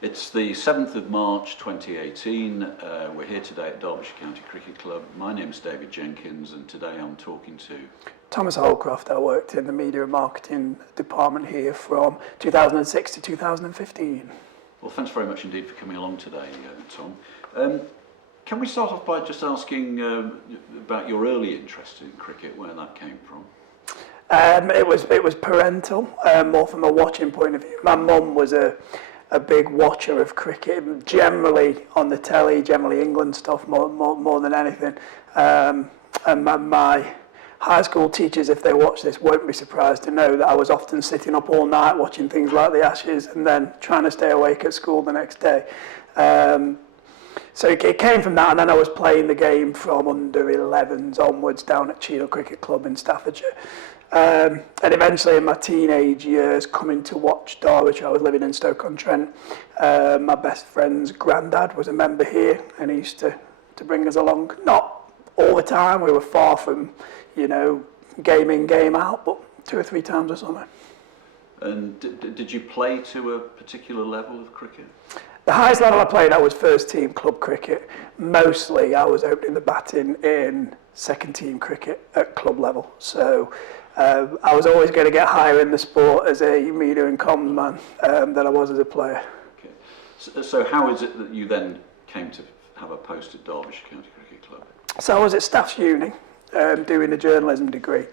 It's the 7th of March 2018. We're here today at Derbyshire County Cricket Club. My name's David Jenkins, and today I'm talking to Thomas Holdcroft. I worked in the media and marketing department here from 2006 to 2015. Well, thanks very much indeed for coming along today, Tom. Can we start off by just asking about your early interest in cricket, where that came from? It was parental, more from a watching point of view. My mum was a big watcher of cricket, generally on the telly, generally England stuff more than anything. And my high school teachers, if they watch this, won't be surprised to know that I was often sitting up all night watching things like the Ashes and then trying to stay awake at school the next day. So it came from that, and then I was playing the game from under 11s onwards down at Cheadle Cricket Club in Staffordshire. And eventually in my teenage years, coming to watch Derbyshire, I was living in Stoke-on-Trent. My best friend's granddad was a member here, and he used to bring us along. Not all the time, we were far from, game in, game out, but 2 or 3 times or something. And did you play to a particular level of cricket? The highest level I played at was first team club cricket. Mostly I was opening the batting in second team cricket at club level. So I was always going to get higher in the sport as a media and comms man than I was as a player. Okay. So how is it that you then came to have a post at Derbyshire County Cricket Club? So I was at Staff's Uni doing a journalism degree.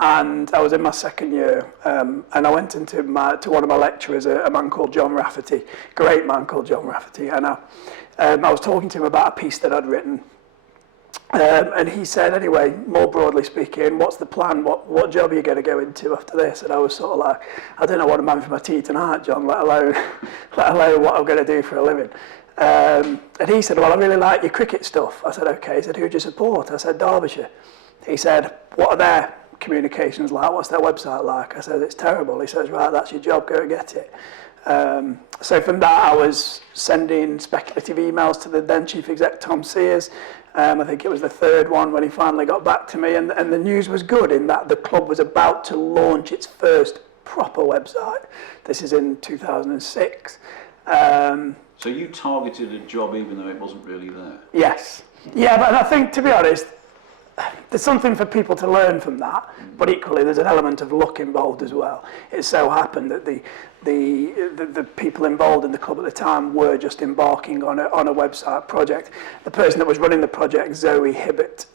And I was in my second year, and I went into to one of my lecturers, a man called John Rafferty, great man called John Rafferty, and I was talking to him about a piece that I'd written, and he said, anyway, more broadly speaking, what's the plan? What job are you going to go into after this? And I was sort of like, I don't know what I'm having for my tea tonight, John, let alone what I'm going to do for a living. And he said, well, I really like your cricket stuff. I said, okay. He said, who do you support? I said, Derbyshire. He said, what are their communications like? What's their website like? I said, it's terrible. He says, right, that's your job, go and get it. So from that, I was sending speculative emails to the then chief exec, Tom Sears. I think it was the 3rd one when he finally got back to me, and the news was good in that the club was about to launch its first proper website. This is in 2006. So you targeted a job even though it wasn't really there? Yes. Yeah, but I think, to be honest, there's something for people to learn from that, but equally there's an element of luck involved as well. It so happened that the people involved in the club at the time were just embarking on a website project. The person that was running the project, Zoe Hibbert,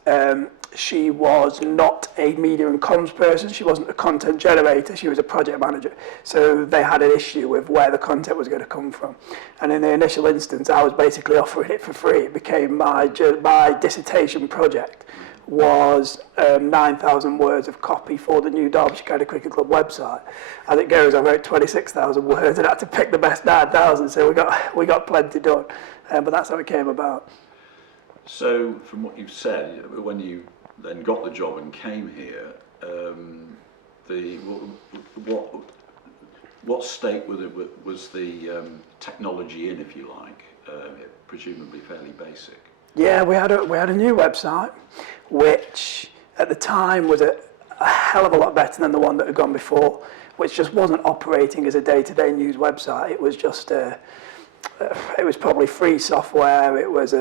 she was not a media and comms person. She wasn't a content generator. She was a project manager. So they had an issue with where the content was going to come from. And in the initial instance, I was basically offering it for free. It became my dissertation project. Was 9,000 words of copy for the new Derbyshire County Cricket Club website. As it goes, I wrote 26,000 words and had to pick the best 9,000, so we got plenty done. But that's how it came about. So, from what you've said, when you then got the job and came here, what state was the technology in, if you like? Presumably fairly basic. Yeah, we had a new website, which at the time was a hell of a lot better than the one that had gone before, which just wasn't operating as a day-to-day news website. It was just it was probably free software. It was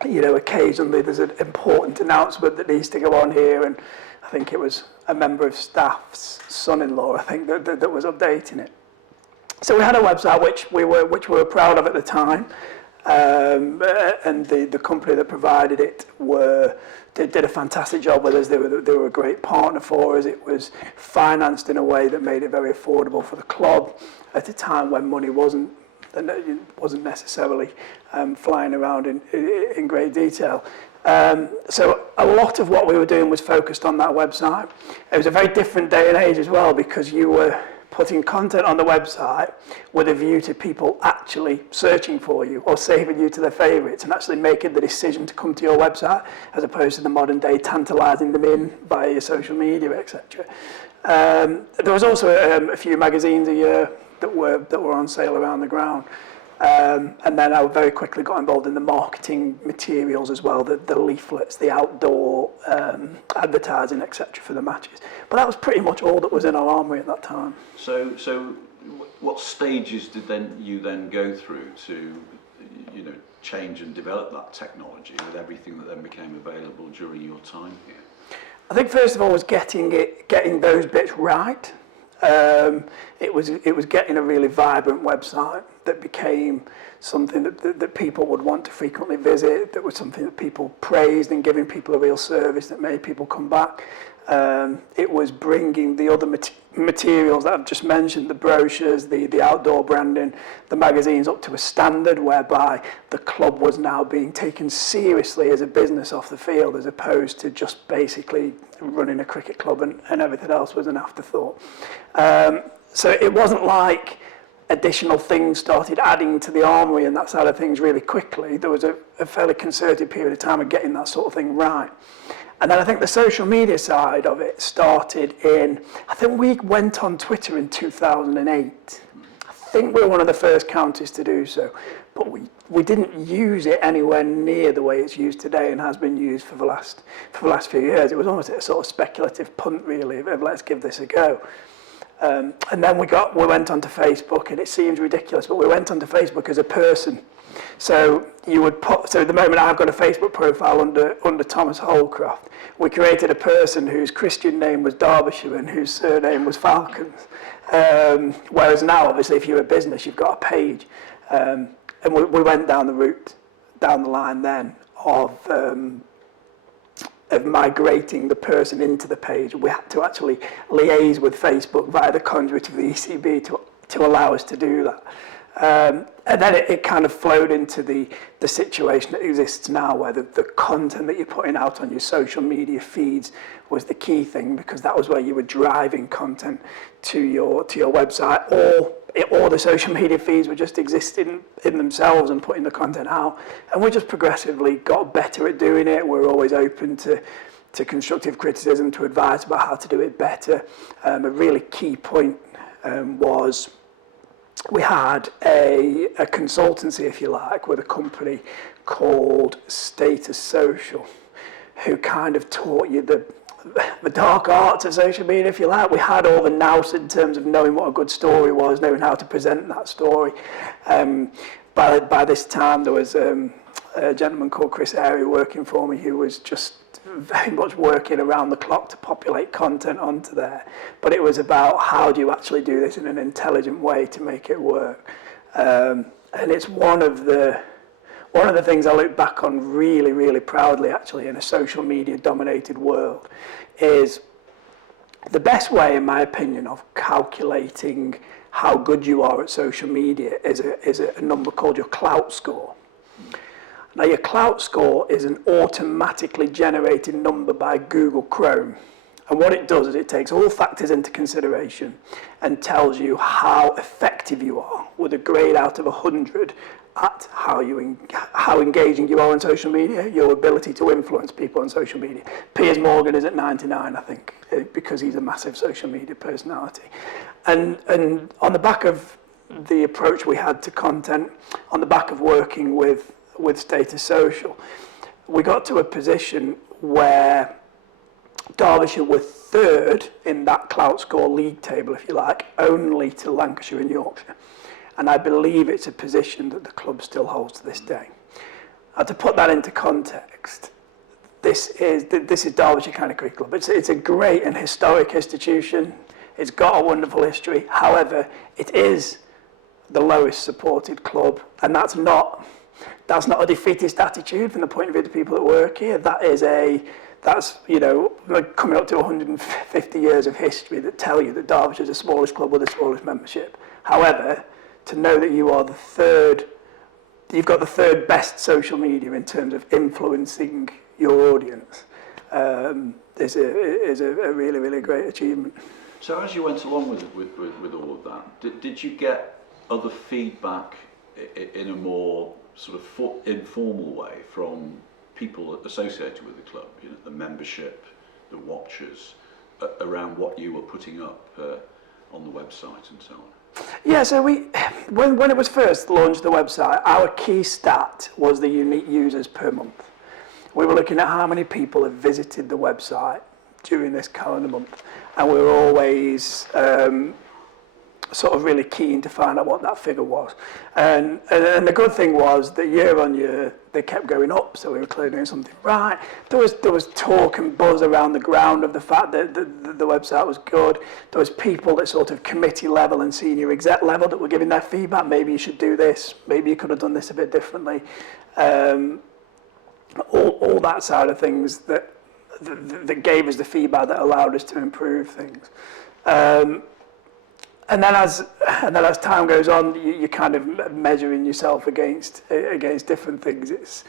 occasionally there's an important announcement that needs to go on here, and I think it was a member of staff's son-in-law, I think, that was updating it. So we had a website which we were proud of at the time. And the company that provided it did a fantastic job with us. They were a great partner for us. It was financed in a way that made it very affordable for the club at a time when money wasn't necessarily flying around in great detail. So a lot of what we were doing was focused on that website. It was a very different day and age as well, because you were putting content on the website with a view to people actually searching for you or saving you to their favourites and actually making the decision to come to your website, as opposed to the modern day tantalising them in via your social media, etc. There was also a few magazines a year that were on sale around the ground. And then I very quickly got involved in the marketing materials as well, the leaflets, the outdoor advertising, etc. for the matches. But that was pretty much all that was in our armoury at that time. So what stages did you then go through to, change and develop that technology with everything that then became available during your time here? I think first of all was getting those bits right. It was getting a really vibrant website that became something that people would want to frequently visit, that was something that people praised, and giving people a real service that made people come back. It was bringing the other materials that I've just mentioned, the brochures, the outdoor branding, the magazines, up to a standard whereby the club was now being taken seriously as a business off the field, as opposed to just basically running a cricket club and everything else was an afterthought. So it wasn't like additional things started adding to the armoury and that side of things really quickly. There was a fairly concerted period of time of getting that sort of thing right. And then I think the social media side of it started I think we went on Twitter in 2008. I think we were one of the first counties to do so, but we didn't use it anywhere near the way it's used today and has been used for the last few years. It was almost a sort of speculative punt, really, of let's give this a go. And then we went onto Facebook, and it seems ridiculous, but we went onto Facebook as a person. So the moment I've got a Facebook profile under Thomas Holdcroft, we created a person whose Christian name was Derbyshire and whose surname was Falcons. Whereas now, obviously, if you're a business, you've got a page. And we went down the line then of migrating the person into the page. We had to actually liaise with Facebook via the conduit of the ECB to allow us to do that. And then it kind of flowed into the situation that exists now, where the content that you're putting out on your social media feeds was the key thing, because that was where you were driving content to your website, or the social media feeds were just existing in themselves and putting the content out. And we just progressively got better at doing it. We're always open to constructive criticism, to advice about how to do it better. A really key point was we had a consultancy, if you like, with a company called Status Social, who kind of taught you the dark arts of social media, if you like. We had all the nous in terms of knowing what a good story was, knowing how to present that story. By this time, there was a gentleman called Chris Airy working for me, who was just very much working around the clock to populate content onto there. But it was about how do you actually do this in an intelligent way to make it work. And it's one of the things I look back on really, really proudly, actually, in a social media dominated world, is the best way, in my opinion, of calculating how good you are at social media is a number called your clout score. Now, your clout score is an automatically generated number by Google Chrome. And what it does is it takes all factors into consideration and tells you how effective you are, with a grade out of 100 at how engaging you are on social media, your ability to influence people on social media. Piers Morgan is at 99, I think, because he's a massive social media personality. And on the back of the approach we had to content, on the back of working with Status Social, we got to a position where Derbyshire were third in that clout score league table, if you like, only to Lancashire and Yorkshire. And I believe it's a position that the club still holds to this day. Now, to put that into context, this is Derbyshire County Cricket Club. It's a great and historic institution. It's got a wonderful history. However, it is the lowest supported club, and that's not a defeatist attitude from the point of view of the people that work here. That's coming up to 150 years of history that tell you that Derbyshire is the smallest club with the smallest membership. However, to know that you've got the third best social media in terms of influencing your audience, is a really, really great achievement. So as you went along with all of that, did you get other feedback in a more sort of informal way from people associated with the club, the membership, the watchers, around what you were putting up on the website and so on? Yeah, so when it was first launched, the website, our key stat was the unique users per month. We were looking at how many people have visited the website during this calendar month, and we were always sort of really keen to find out what that figure was. And the good thing was that year on year, they kept going up, so we were clearly doing something right. There was talk and buzz around the ground of the fact that the website was good. There was people at sort of committee level and senior exec level that were giving their feedback. Maybe you should do this. Maybe you could have done this a bit differently. All that side of things that gave us the feedback that allowed us to improve things. And then as time goes on, you're kind of measuring yourself against different things. It's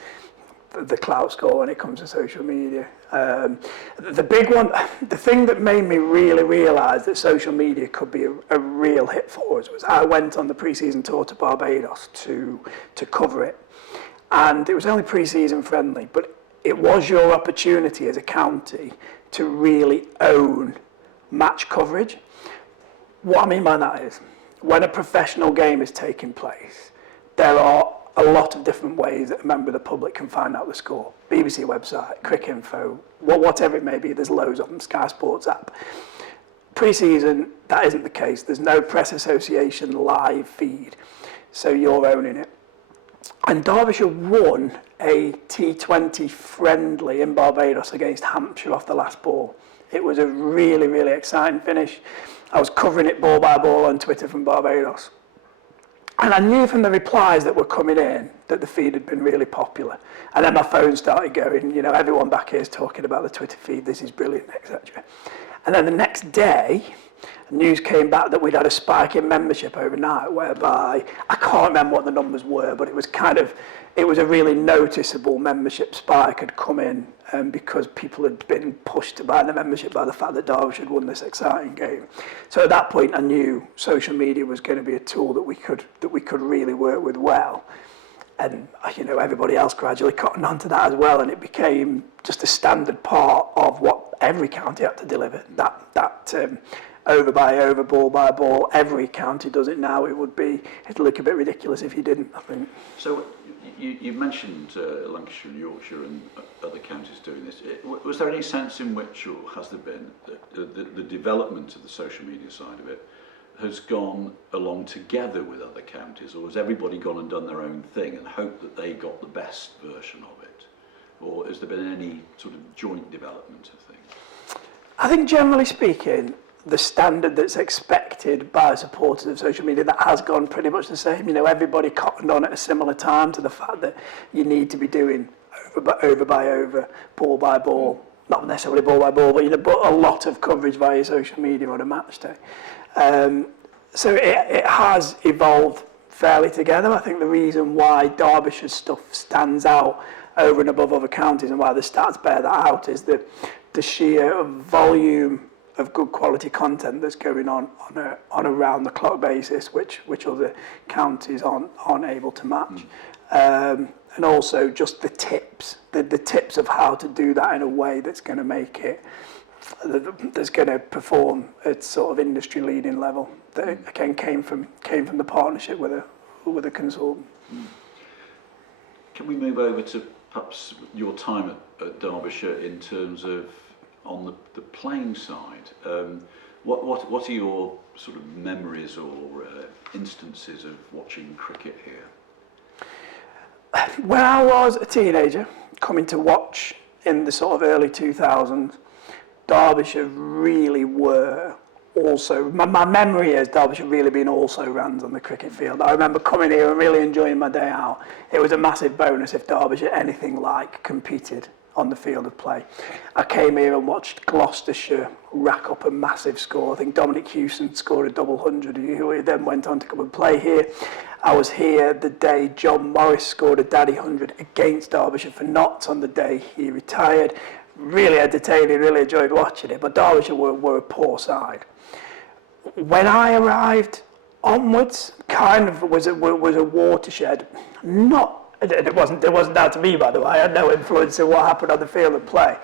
the clout score when it comes to social media. The big one, the thing that made me really realise that social media could be a real hit for us was I went on the pre-season tour to Barbados to cover it. And it was only pre-season friendly, but it was your opportunity as a county to really own match coverage. What I mean by that is, when a professional game is taking place, there are a lot of different ways that a member of the public can find out the score. BBC website, Cricket Info, whatever it may be, there's loads of them, Sky Sports app. Pre-season, that isn't the case. There's no press association live feed, so you're owning it. And Derbyshire won a T20 friendly in Barbados against Hampshire off the last ball. It was a really, really exciting finish. I was covering it ball by ball on Twitter from Barbados. And I knew from the replies that were coming in that the feed had been really popular. And then my phone started going, everyone back here is talking about the Twitter feed, this is brilliant, etc. And then the next day, news came back that we'd had a spike in membership overnight, whereby, I can't remember what the numbers were, but it was a really noticeable membership spike had come in because people had been pushed to buy the membership by the fact that Derbyshire had won this exciting game. So at that point, I knew social media was going to be a tool that we could really work with well. And everybody else gradually cottoned onto that as well, and it became just a standard part of what every county had to deliver. That over by over, ball by ball. Every county does it now. It'd look a bit ridiculous if you didn't, I think. So you mentioned Lancashire and Yorkshire and other counties doing this. Was there any sense in which, or has there been, the development of the social media side of it has gone along together with other counties, or has everybody gone and done their own thing and hoped that they got the best version of it? Or has there been any sort of joint development of things? I think generally speaking, the standard that's expected by supporters of social media, that has gone pretty much the same. Everybody cottoned on at a similar time to the fact that you need to be doing over by over, ball by ball, not necessarily ball by ball, but a lot of coverage via social media on a match day. So it has evolved fairly together. I think the reason why Derbyshire's stuff stands out over and above other counties and why the stats bear that out is the sheer volume of good quality content that's going on a round the clock basis, which other counties aren't able to match. And also just the tips of how to do that in a way that's going to make it, that's going to perform at sort of industry leading level. That again came from the partnership with a consultant. Can we move over to perhaps your time at Derbyshire in terms of on the playing side? What are your sort of memories or instances of watching cricket here? When I was a teenager, coming to watch in the sort of early 2000s, Derbyshire really were also, my memory is Derbyshire really being also rans on the cricket field. I remember coming here and really enjoying my day out. It was a massive bonus if Derbyshire anything like competed on the field of play. I came here and watched Gloucestershire rack up a massive score. I think Dominic Hewson scored a double hundred, who then went on to come and play here. I was here the day John Morris scored a daddy 100 against Derbyshire for Notts on the day he retired. Really entertaining, really enjoyed watching it, but Derbyshire were a poor side. When I arrived onwards, kind of was a watershed. It wasn't down to me, by the way. I had no influence in what happened on the field of play.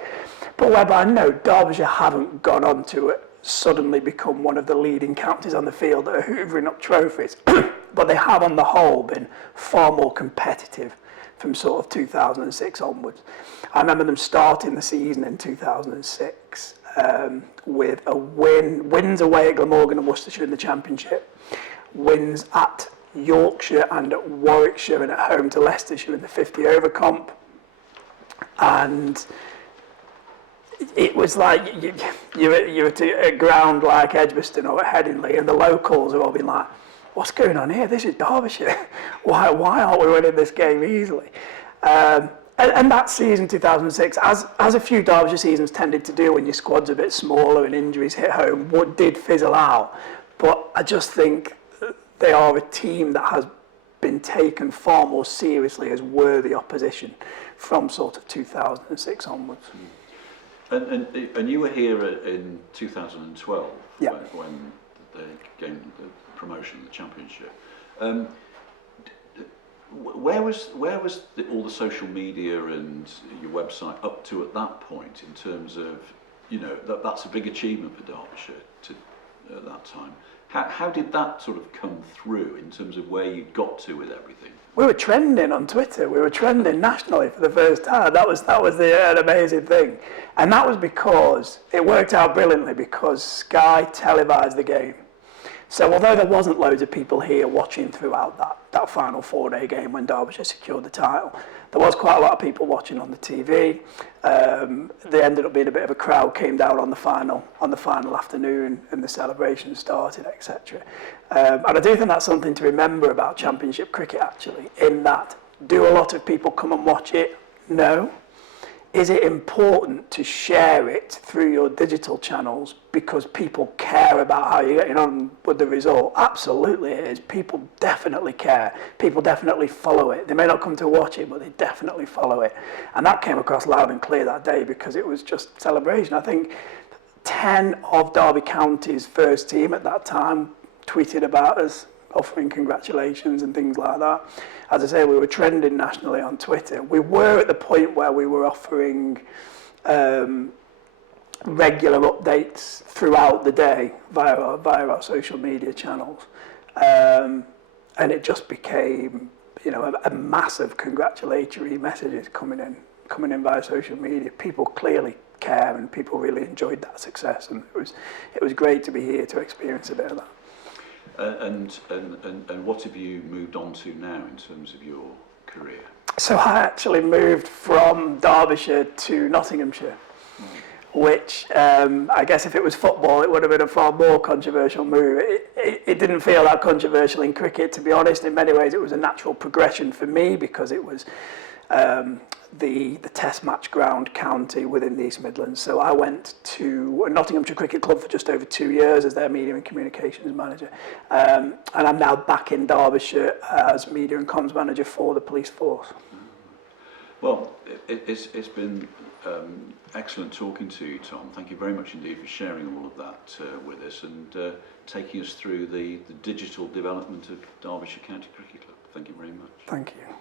But whereby I know Derbyshire haven't gone on to suddenly become one of the leading counties on the field that are hoovering up trophies. But they have, on the whole, been far more competitive from sort of 2006 onwards. I remember them starting the season in 2006 with wins away at Glamorgan and Worcestershire in the Championship, wins at Yorkshire and at Warwickshire, and at home to Leicestershire in the 50 over comp. And it was like you were to a ground like Edgbaston or at Headingley, and the locals are all being like, what's going on here? This is Derbyshire. Why aren't we winning this game easily? And that season, 2006, as a few Derbyshire seasons tended to do when your squad's a bit smaller and injuries hit home, what did fizzle out. But I just think they are a team that has been taken far more seriously as worthy opposition from sort of 2006 onwards. And you were here in 2012 yeah. when they gained the promotion, the championship. Where was all the social media and your website up to at that point in terms of, that's a big achievement for Derbyshire at that time. How did that sort of come through in terms of where you got to with everything? We were trending on Twitter. We were trending nationally for the first time. That was an amazing thing. And that was because it worked out brilliantly because Sky televised the game. So although there wasn't loads of people here watching throughout that final 4-day game when Derbyshire secured the title, there was quite a lot of people watching on the TV. There ended up being a bit of a crowd, came down on the final afternoon, and the celebration started, etc. And I do think that's something to remember about Championship cricket, actually, in that, do a lot of people come and watch it? No. Is it important to share it through your digital channels because people care about how you're getting on with the result? Absolutely it is. People definitely care. People definitely follow it. They may not come to watch it, but they definitely follow it. And that came across loud and clear that day because it was just celebration. I think 10 of Derby County's first team at that time tweeted about us, offering congratulations and things like that. As I say, we were trending nationally on Twitter. We were at the point where we were offering regular updates throughout the day via our social media channels. And it just became, a massive congratulatory messages coming in via social media. People clearly care and people really enjoyed that success, and it was great to be here to experience a bit of that. And what have you moved on to now in terms of your career? So I actually moved from Derbyshire to Nottinghamshire, which I guess if it was football, it would have been a far more controversial move. It didn't feel that controversial in cricket, to be honest. In many ways, it was a natural progression for me because it was the test match ground county within the East Midlands. So I went to Nottinghamshire Cricket Club for just over 2 years as their media and communications manager. And I'm now back in Derbyshire as media and comms manager for the police force. Well, it's been excellent talking to you, Tom. Thank you very much indeed for sharing all of that with us and taking us through the digital development of Derbyshire County Cricket Club. Thank you very much. Thank you.